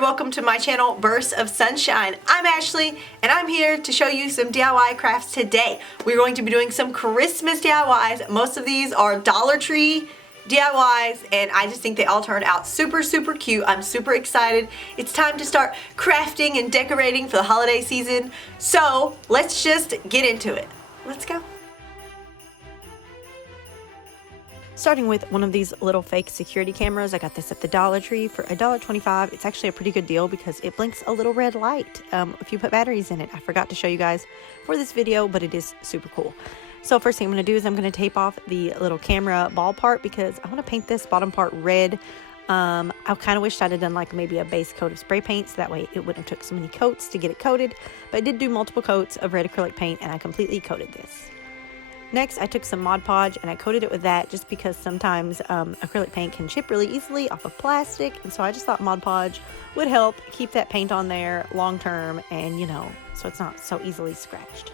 there, welcome to my channel, Bursts of Sunshine. I'm Ashley, and I'm here to show you some DIY crafts today. We're going to be doing some Christmas DIYs. Most of these are Dollar Tree DIYs, and I just think they all turned out super cute. I'm super excited. It's time to start crafting and decorating for the holiday season. So let's just get into it. Let's go. Starting with one of these little fake security cameras. I got this at the Dollar Tree for $1.25. It's actually a pretty good deal because it blinks a little red light if you put batteries in it. I forgot to show you guys for this video, but it is super cool. So first thing I'm going to do is I'm going to tape off the little camera ball part because I want to paint this bottom part red. I kind of wished I'd have done like maybe a base coat of spray paint, so that way it wouldn't have took so many coats to get it coated. But I did do multiple coats of red acrylic paint, and I completely coated this. Next, I took some Mod Podge and I coated it with that just because sometimes acrylic paint can chip really easily off of plastic. And so I just thought Mod Podge would help keep that paint on there long term and, you know, so it's not so easily scratched.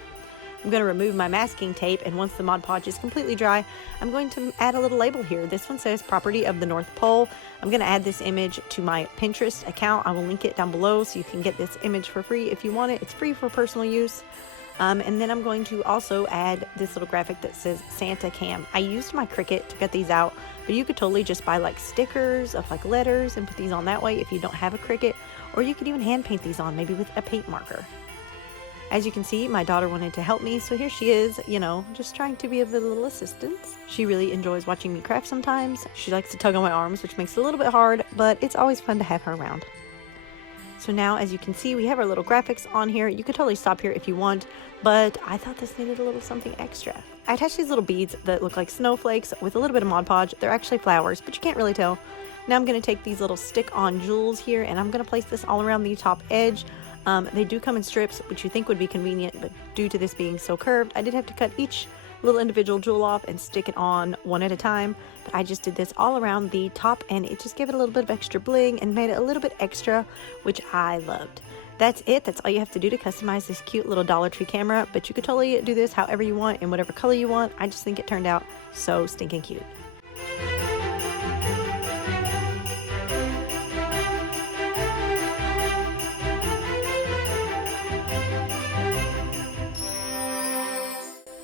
I'm going to remove my masking tape, and once the Mod Podge is completely dry, I'm going to add a little label here. This one says Property of the North Pole. I'm going to add this image to my Pinterest account. I will link it down below so you can get this image for free if you want it. It's free for personal use. And then I'm going to also add this little graphic that says Santa Cam. I used my Cricut to cut these out, but you could totally just buy like stickers of like letters and put these on that way if you don't have a Cricut, or you could even hand paint these on, maybe with a paint marker. As you can see, my daughter wanted to help me, so here she is, you know, just trying to be of a little assistance. She really enjoys watching me craft sometimes. She likes to tug on my arms, which makes it a little bit hard, but it's always fun to have her around. So now, as you can see, we have our little graphics on here. You could totally stop here if you want, but I thought this needed a little something extra. I attached these little beads that look like snowflakes with a little bit of Mod Podge. They're actually flowers, but you can't really tell. Now I'm going to take these little stick-on jewels here, and I'm going to place this all around the top edge. They do come in strips, which you think would be convenient, but due to this being so curved, I did have to cut each little individual jewel off and stick it on one at a time. But I just did this all around the top, and it just gave it a little bit of extra bling and made it a little bit extra, which I loved. That's it. That's all you have to do to customize this cute little Dollar Tree camera, but you could totally do this however you want in whatever color you want. I just think it turned out so stinking cute.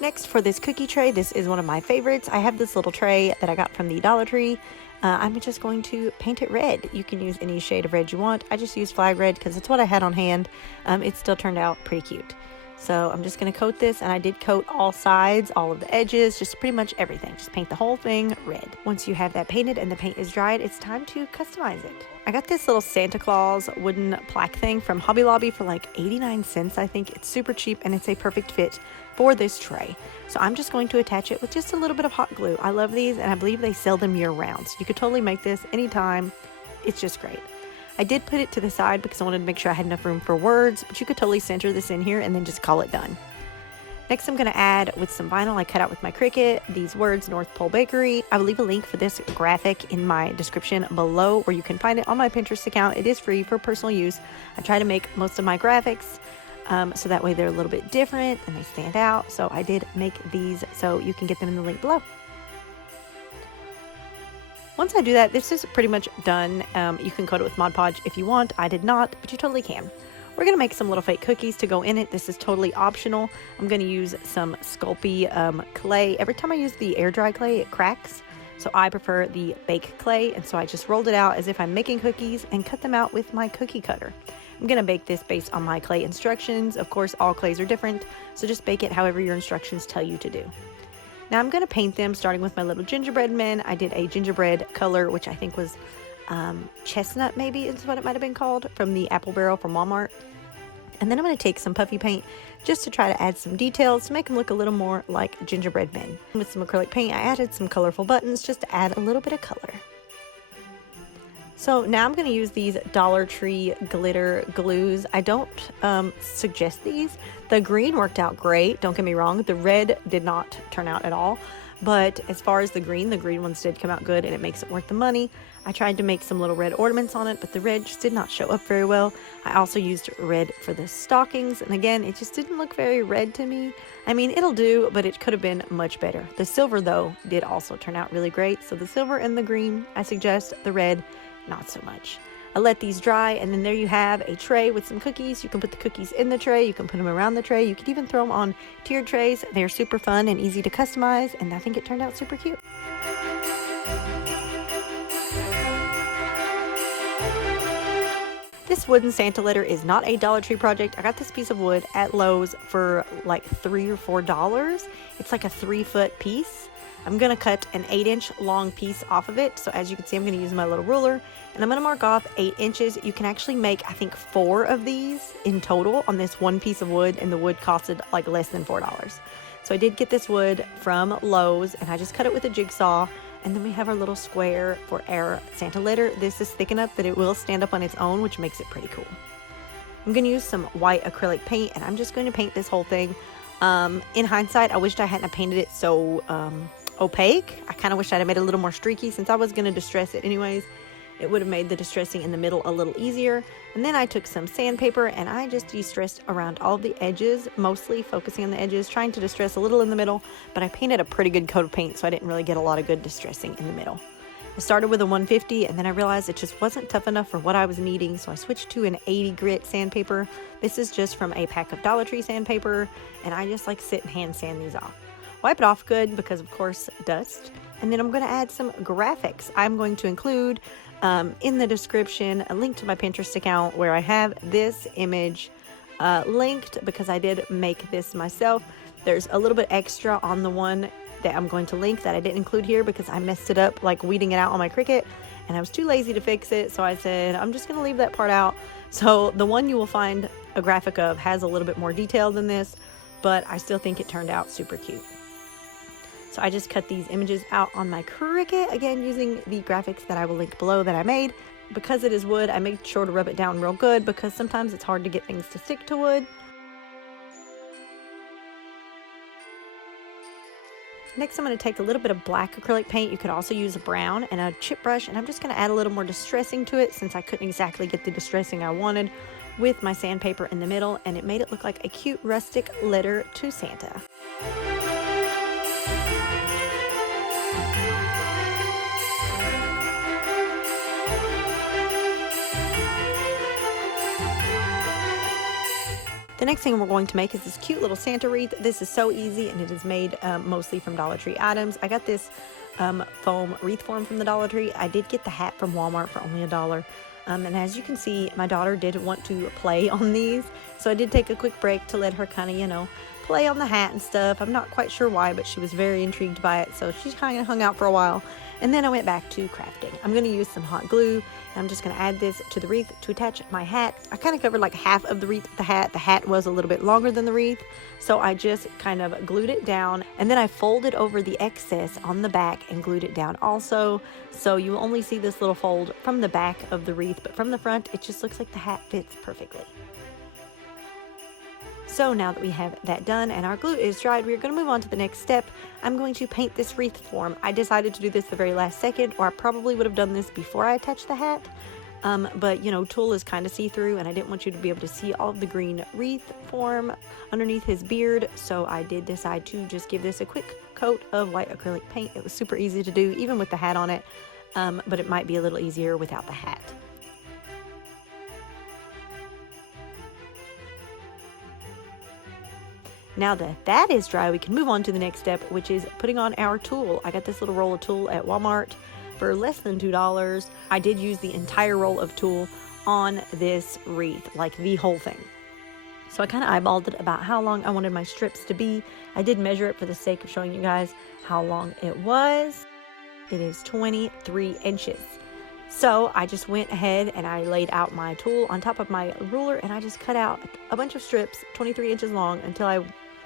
Next, for this cookie tray, this is one of my favorites. I have this little tray that I got from the Dollar Tree. I'm just going to paint it red. You can use any shade of red you want. I just used flag red because it's what I had on hand. It still turned out pretty cute. So I'm just going to coat this, and I did coat all sides, all of the edges, just pretty much everything. Just paint the whole thing red. Once you have that painted and the paint is dried, it's time to customize it. I got this little Santa Claus wooden plaque thing from Hobby Lobby for like 89 cents, I think. It's super cheap, and it's a perfect fit for this tray. So I'm just going to attach it with just a little bit of hot glue. I love these, and I believe they sell them year-round. So you could totally make this anytime. It's just great. I did put it to the side because I wanted to make sure I had enough room for words, but you could totally center this in here and then just call it done. Next, I'm going to add with some vinyl I cut out with my Cricut these words, North Pole Bakery. I will leave a link for this graphic in my description below, where you can find it on my Pinterest account. It is free for personal use. I try to make most of my graphics so that way they're a little bit different and they stand out. So I did make these, so you can get them in the link below. Once I do that, this is pretty much done. You can coat it with Mod Podge if you want. I did not, but you totally can. We're going to make some little fake cookies to go in it. This is totally optional. I'm going to use some Sculpey clay. Every time I use the air dry clay, it cracks. So I prefer the bake clay, and so I just rolled it out as if I'm making cookies and cut them out with my cookie cutter. I'm going to bake this based on my clay instructions. Of course, all clays are different, so just bake it however your instructions tell you to do. Now I'm going to paint them starting with my little gingerbread men. I did a gingerbread color, which I think was chestnut, maybe is what it might have been called, from the Apple Barrel from Walmart. And then I'm going to take some puffy paint just to try to add some details to make them look a little more like gingerbread men. With some acrylic paint, I added some colorful buttons just to add a little bit of color. So now I'm going to use these Dollar Tree glitter glues. I don't suggest these. The green worked out great, don't get me wrong. The red did not turn out at all. But as far as the green ones did come out good, and it makes it worth the money. I tried to make some little red ornaments on it, but the red just did not show up very well. I also used red for the stockings, and again, it just didn't look very red to me. I mean, it'll do, but it could have been much better. The silver, though, did also turn out really great. So the silver and the green, I suggest. The red, not so much. I let these dry, and then there you have a tray with some cookies. You can put the cookies in the tray, you can put them around the tray, you can even throw them on tiered trays. They're super fun and easy to customize, and I think it turned out super cute. This wooden Santa letter is not a Dollar Tree project. I got this piece of wood at Lowe's for like $3 or $4. It's like a 3-foot piece. I'm going to cut an 8-inch long piece off of it. So as you can see, I'm going to use my little ruler and I'm going to mark off 8 inches. You can actually make, I think, 4 of these in total on this one piece of wood, and the wood costed like less than $4. So I did get this wood from Lowe's and I just cut it with a jigsaw. And then we have our little square for our Santa letter. This is thick enough that it will stand up on its own, which makes it pretty cool. I'm going to use some white acrylic paint, and I'm just going to paint this whole thing. In hindsight, I wished I hadn't painted it so opaque. I kind of wish I'd have made it a little more streaky. Since I was going to distress it anyways, it would have made the distressing in the middle a little easier. And then I took some sandpaper and I just distressed around all the edges, mostly focusing on the edges, trying to distress a little in the middle, but I painted a pretty good coat of paint, so I didn't really get a lot of good distressing in the middle. I started with a 150 and then I realized it just wasn't tough enough for what I was needing, so I switched to an 80 grit sandpaper. This is just from a pack of Dollar Tree sandpaper, and I just like sit and hand sand these off. Wipe it off good because, of course, dust. And then I'm going to add some graphics. I'm going to include in the description a link to my Pinterest account where I have this image linked because I did make this myself. There's a little bit extra on the one that I'm going to link that I didn't include here because I messed it up like weeding it out on my Cricut, and I was too lazy to fix it, so I said I'm just going to leave that part out. So the one you will find a graphic of has a little bit more detail than this, but I still think it turned out super cute. So I just cut these images out on my Cricut, again using the graphics that I will link below that I made. Because it is wood, I made sure to rub it down real good because sometimes it's hard to get things to stick to wood. Next, I'm going to take a little bit of black acrylic paint. You could also use a brown and a chip brush, and I'm just going to add a little more distressing to it since I couldn't exactly get the distressing I wanted with my sandpaper in the middle, and it made it look like a cute rustic letter to Santa. The next thing we're going to make is this cute little Santa wreath. This is so easy, and it is made mostly from Dollar Tree items. I got this foam wreath form from the Dollar Tree. I did get the hat from Walmart for only $1. And as you can see, my daughter did want to play on these, so I did take a quick break to let her kind of, play on the hat and stuff. I'm not quite sure why, but she was very intrigued by it, so she kind of hung out for a while. And then I went back to crafting. I'm going to use some hot glue, and I'm just going to add this to the wreath to attach my hat. I kind of covered like half of the wreath with the hat. The hat was a little bit longer than the wreath, so I just kind of glued it down, and then I folded over the excess on the back and glued it down also. So you only see this little fold from the back of the wreath, but from the front, it just looks like the hat fits perfectly. So now that we have that done and our glue is dried, we're going to move on to the next step. I'm going to paint this wreath form. I decided to do this the very last second, or I probably would have done this before I attached the hat. But tulle is kind of see-through, and I didn't want you to be able to see all of the green wreath form underneath his beard. So I did decide to just give this a quick coat of white acrylic paint. It was super easy to do, even with the hat on it, but it might be a little easier without the hat. Now that that is dry, we can move on to the next step, which is putting on our tulle. I got this little roll of tulle at Walmart for less than $2. I did use the entire roll of tulle on this wreath, like the whole thing. So I kind of eyeballed it about how long I wanted my strips to be. I did measure it for the sake of showing you guys how long it was. It is 23 inches. So I just went ahead and I laid out my tulle on top of my ruler, and I just cut out a bunch of strips 23 inches long until I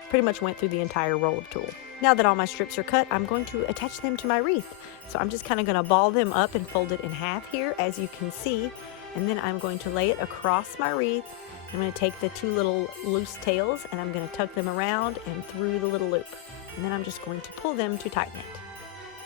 pretty much went through the entire roll of tulle. Now that all my strips are cut, I'm going to attach them to my wreath. So I'm just kind of going to ball them up and fold it in half here, as you can see. And then I'm going to lay it across my wreath. I'm going to take the two little loose tails and I'm going to tuck them around and through the little loop. And then I'm just going to pull them to tighten it.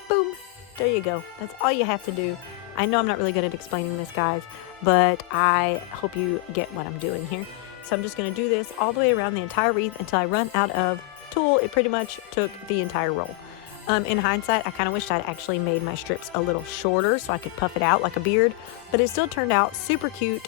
Boom! There you go. That's all you have to do. I know I'm not really good at explaining this, guys, but I hope you get what I'm doing here. So I'm just going to do this all the way around the entire wreath until I run out of tulle. It pretty much took the entire roll. In hindsight, I kind of wished I'd actually made my strips a little shorter so I could puff it out like a beard, but it still turned out super cute.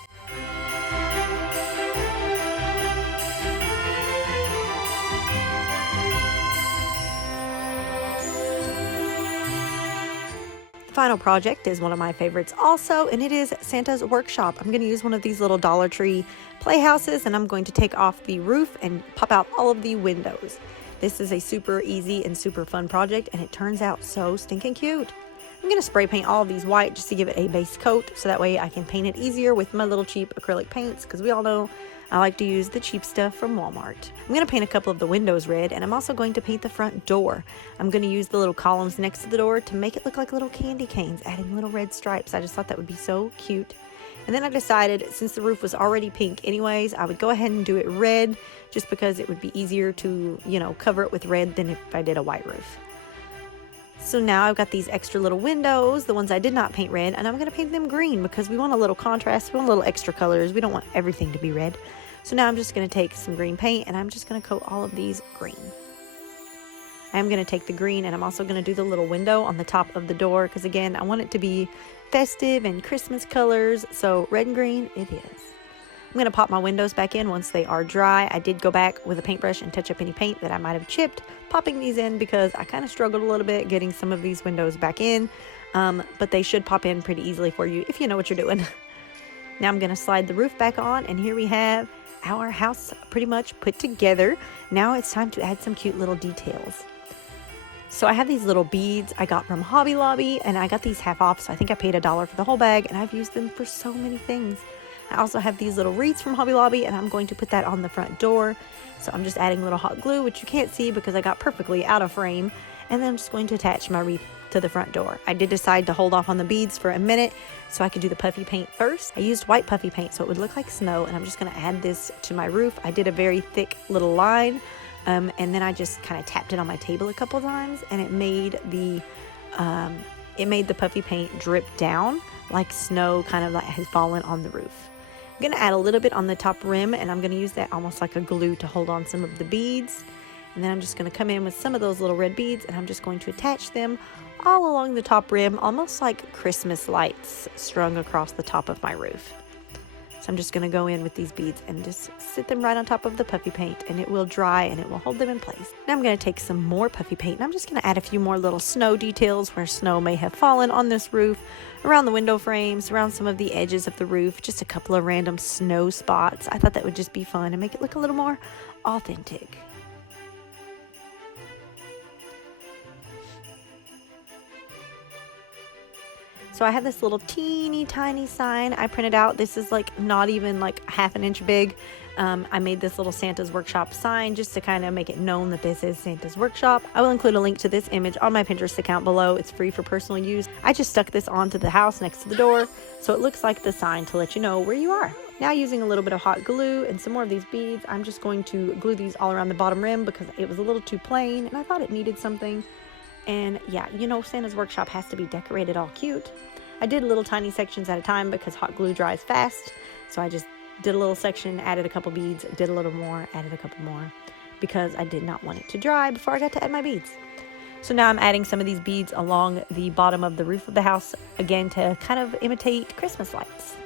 The final project is one of my favorites also, and it is Santa's Workshop. I'm going to use one of these little Dollar Tree playhouses, and I'm going to take off the roof and pop out all of the windows. This is a super easy and super fun project, and it turns out so stinking cute. I'm going to spray paint all of these white just to give it a base coat, so that way I can paint it easier with my little cheap acrylic paints, because we all know I like to use the cheap stuff from Walmart. I'm going to paint a couple of the windows red, and I'm also going to paint the front door. I'm going to use the little columns next to the door to make it look like little candy canes, adding little red stripes. I just thought that would be so cute. And then I decided, since the roof was already pink anyways, I would go ahead and do it red, just because it would be easier to, cover it with red than if I did a white roof. So now I've got these extra little windows, the ones I did not paint red, and I'm going to paint them green because we want a little contrast, we want a little extra colors, we don't want everything to be red. So now I'm just going to take some green paint, and I'm just going to coat all of these green. I'm going to take the green, and I'm also going to do the little window on the top of the door, because again, I want it to be festive and Christmas colors, so red and green it is. I'm going to pop my windows back in once they are dry. I did go back with a paintbrush and touch up any paint that I might have chipped, popping these in because I kind of struggled a little bit getting some of these windows back in, but they should pop in pretty easily for you if you know what you're doing. Now I'm going to slide the roof back on, and here we have our house pretty much put together. Now it's time to add some cute little details. So I have these little beads I got from Hobby Lobby, and I got these half off, so I think I paid $1 for the whole bag, and I've used them for so many things. I also have these little wreaths from Hobby Lobby, and I'm going to put that on the front door. So I'm just adding a little hot glue, which you can't see because I got perfectly out of frame, and then I'm just going to attach my wreath to the front door. I did decide to hold off on the beads for a minute so I could do the puffy paint first. I used white puffy paint so it would look like snow, and I'm just going to add this to my roof. I did a very thick little line, and then I just kind of tapped it on my table a couple times, and it made the puffy paint drip down like snow kind of like has fallen on the roof. I'm going to add a little bit on the top rim, and I'm going to use that almost like a glue to hold on some of the beads. And then I'm just going to come in with some of those little red beads, and I'm just going to attach them all along the top rim, almost like Christmas lights strung across the top of my roof. So I'm just going to go in with these beads and just sit them right on top of the puffy paint, and it will dry and it will hold them in place. Now I'm going to take some more puffy paint, and I'm just going to add a few more little snow details where snow may have fallen on this roof, around the window frames, around some of the edges of the roof, just a couple of random snow spots. I thought that would just be fun and make it look a little more authentic. So I have this little teeny tiny sign I printed out. This is like not even like half an inch big. I made this little Santa's Workshop sign just to kind of make it known that this is Santa's Workshop. I will include a link to this image on my Pinterest account below. It's free for personal use. I just stuck this onto the house next to the door, so it looks like the sign to let you know where you are. Now, using a little bit of hot glue and some more of these beads, I'm just going to glue these all around the bottom rim because it was a little too plain and I thought it needed something. And yeah, Santa's Workshop has to be decorated all cute. I did little tiny sections at a time because hot glue dries fast. So I just did a little section, added a couple beads, did a little more, added a couple more, because I did not want it to dry before I got to add my beads. So now I'm adding some of these beads along the bottom of the roof of the house, again to kind of imitate Christmas lights.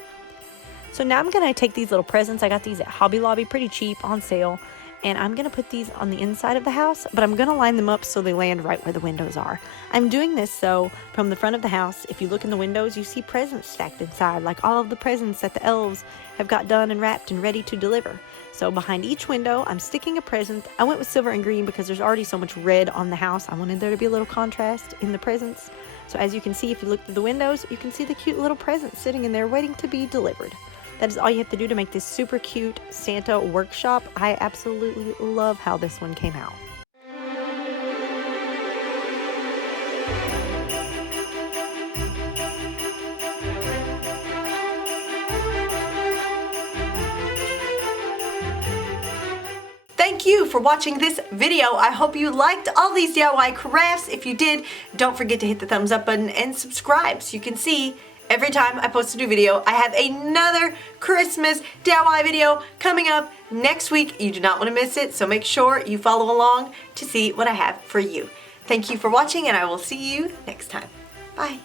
So now I'm going to take these little presents. I got these at Hobby Lobby, pretty cheap, on sale. And I'm going to put these on the inside of the house, but I'm going to line them up so they land right where the windows are. I'm doing this so from the front of the house, if you look in the windows, you see presents stacked inside, like all of the presents that the elves have got done and wrapped and ready to deliver. So behind each window, I'm sticking a present. I went with silver and green because there's already so much red on the house. I wanted there to be a little contrast in the presents. So as you can see, if you look through the windows, you can see the cute little presents sitting in there waiting to be delivered. That is all you have to do to make this super cute Santa Workshop. I absolutely love how this one came out. Thank you for watching this video. I hope you liked all these DIY crafts. If you did, don't forget to hit the thumbs up button and subscribe so you can see every time I post a new video. I have another Christmas DIY video coming up next week. You do not want to miss it, so make sure you follow along to see what I have for you. Thank you for watching, and I will see you next time. Bye.